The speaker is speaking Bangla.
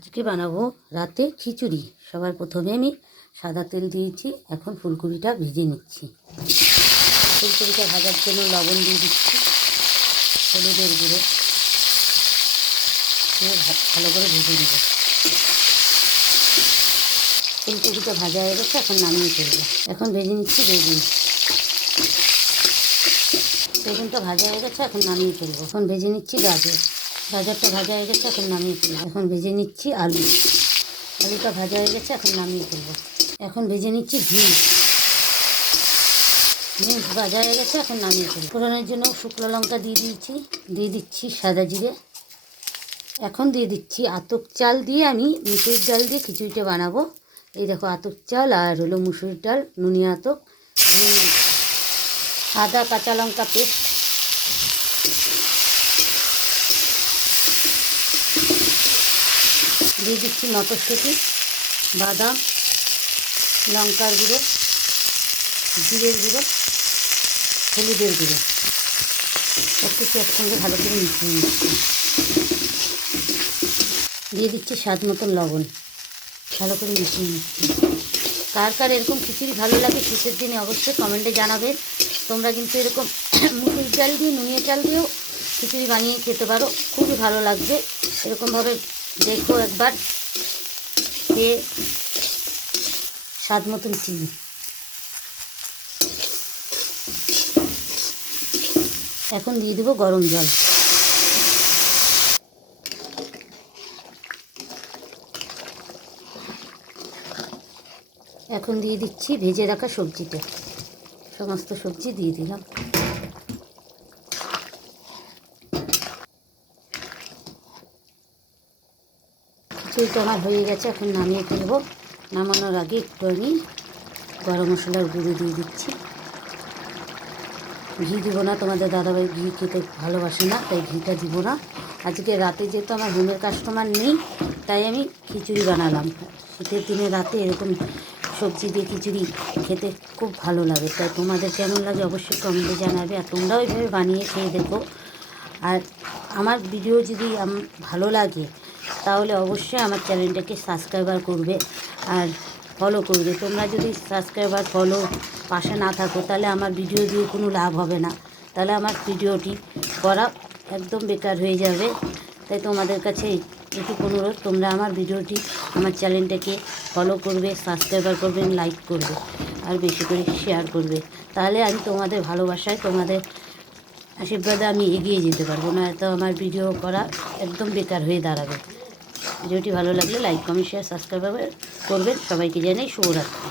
আজকে বানাবো রাতে খিচুড়ি। সবার প্রথমে আমি সাদা তেল দিয়েছি, এখন ফুলকপিটা ভেজে নিচ্ছি। ফুলকপিটা ভাজার জন্য লবণ দিয়ে দিচ্ছি, হলুদের গুঁড়ো দিয়ে ভালো করে ভেজে নেব। ফুলকপিটা ভাজা হয়ে গেছে, এখন নামিয়ে ফেলবো। এখন ভেজে নিচ্ছি বেগুন। বেগুনটা ভাজা হয়ে গেছে, এখন নামিয়ে ফেলবো। এখন ভেজে নিচ্ছি গাজর। গাজরটা ভাজা হয়ে গেছে, এখন নামিয়ে ফেলবো। এখন ভেজে নিচ্ছি আলু। আলুটা ভাজা হয়ে গেছে, এখন নামিয়ে ফেলবো। এখন ভেজে নিচ্ছি বিনস ভাজা হয়ে গেছে, এখন নামিয়ে ফেলবো। ফোড়নের জন্য শুকনো লঙ্কা দিয়ে দিচ্ছি সাদা জিরে। এখন দিয়ে দিচ্ছি আতপ চাল দিয়ে, আমি মুসুরির ডাল দিয়ে খিচুড়িটা বানাবো। এই দেখো আতপ চাল আর হলো মুসুরির ডাল, নুনিয়া আতপ, আদা কাঁচা লঙ্কা পেস্ট, দিয়ে দিচ্ছি মটরশুঁটি, বাদাম, লঙ্কার গুঁড়ো, জিরের গুঁড়ো, হলুদের গুঁড়ো, সব কিছু একসঙ্গে ভালো করে মিশিয়ে নিচ্ছি। দিয়ে দিচ্ছি স্বাদ মতন লবণ, ভালো করে মিশিয়ে নিচ্ছি। কার কার এরকম খিচুড়ি ভালো লাগে শীতের দিনে অবশ্যই কমেন্টে জানাবেন। তোমরা কিন্তু এরকম মুসুরির ডাল দিয়ে নুনিয়া চাল দিয়েও খিচুড়ি বানিয়ে খেতে পারো, খুবই ভালো লাগবে। এরকমভাবে দেখো একবার, খেয়ে স্বাদ মতন চিনি। এখন দিয়ে দেবো গরম জল। এখন দিয়ে দিচ্ছি ভেজে রাখা সবজিটা, সমস্ত সবজি দিয়ে দিলাম। খিচুড়িটা আমার হয়ে গেছে, এখন নামিয়ে ফেলবো। নামানোর আগে একটু আমি গরম মশলার গুঁড়ো দিয়ে দিচ্ছি। ঘি দিব না, তোমাদের দাদাভাই ঘি খেতে ভালোবাসে না, তাই ঘিটা দিব না। আজকে রাতে যেহেতু আমার হোমের কাস্টমার নেই, তাই আমি খিচুড়ি বানালাম। শীতের দিনে রাতে এরকম সবজি দিয়ে খিচুড়ি খেতে খুব ভালো লাগে। তাই তোমাদের কেমন লাগে অবশ্যই কমেন্টে জানাবে, আর তোমরাও এইভাবে বানিয়ে খেয়ে দেখো। আর আমার ভিডিও যদি ভালো লাগে তাহলে অবশ্যই আমার চ্যানেলটাকে সাবস্ক্রাইবার করবে আর ফলো করবে। তোমরা যদি সাবস্ক্রাইবার ফলো পাশে না থাকো তাহলে আমার ভিডিও দিয়ে কোনো লাভ হবে না, তাহলে আমার ভিডিওটি করা একদম বেকার হয়ে যাবে। তাই তোমাদের কাছে এটুকু অনুরোধ, তোমরা আমার ভিডিওটি, আমার চ্যানেলটাকে ফলো করবে, সাবস্ক্রাইবার করবেন, লাইক করবে আর বেশি করে শেয়ার করবে। তাহলে আমি তোমাদের ভালোবাসায়, তোমাদের আশীর্বাদে আমি এগিয়ে যেতে পারবো, না তো আমার ভিডিও করা একদম বেকার হয়ে দাঁড়াবে। ভিডিওটি ভালো লাগলে লাইক কমেন্ট শেয়ার সাবস্ক্রাইব করবেন। সবাইকে জানাই শুভরাত্রি।